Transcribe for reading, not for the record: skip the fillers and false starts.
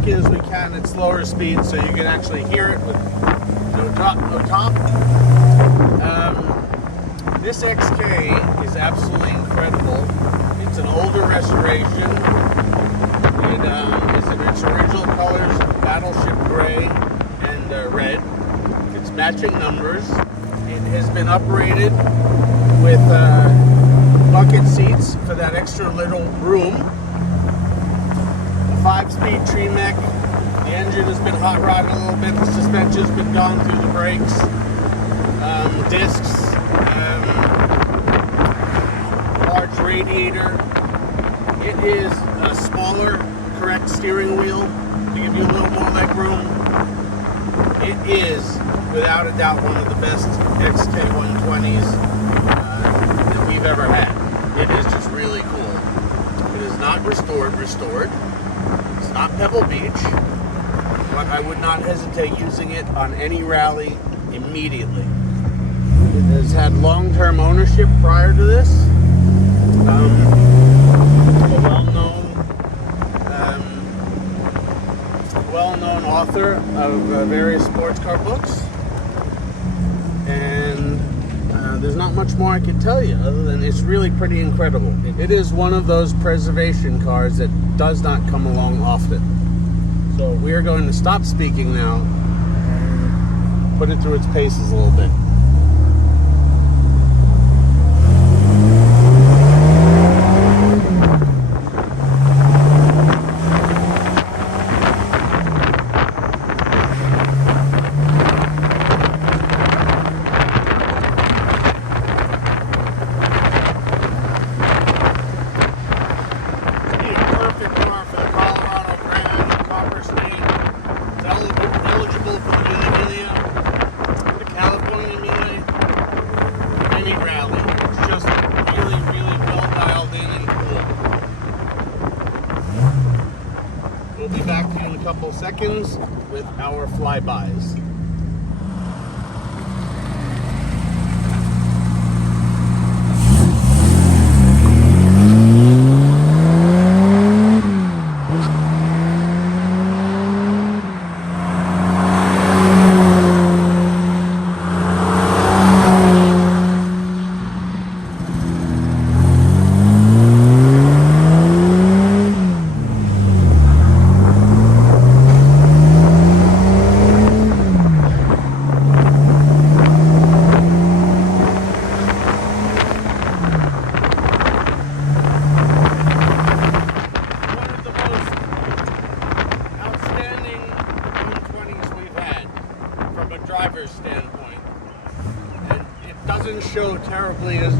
speak as we can at slower speeds so you can actually hear it with no top. This XK is absolutely incredible. It's an older restoration. It is in its original colors, battleship gray and red. It's matching numbers. It has been upgraded with bucket seats for that extra little room. A 5-speed tree mech. The engine has been hot rodded a little bit. The suspension's been gone through the brakes. Discs. Large radiator. It is a smaller, correct steering wheel to give you a little more leg room. It is, without a doubt, one of the best XK120s that we've ever had. It is just really cool. It is not restored. It's not Pebble Beach, but I would not hesitate using it on any rally immediately. It has had long-term ownership prior to this. A well-known author of various sports car books, and there's not much more I can tell you other than it's really pretty incredible. It is one of those preservation cars that does not come along often. So we are going to stop speaking now and put it through its paces a little bit. We'll be back to you in a couple seconds with our flybys. Driver's standpoint, and it doesn't show terribly as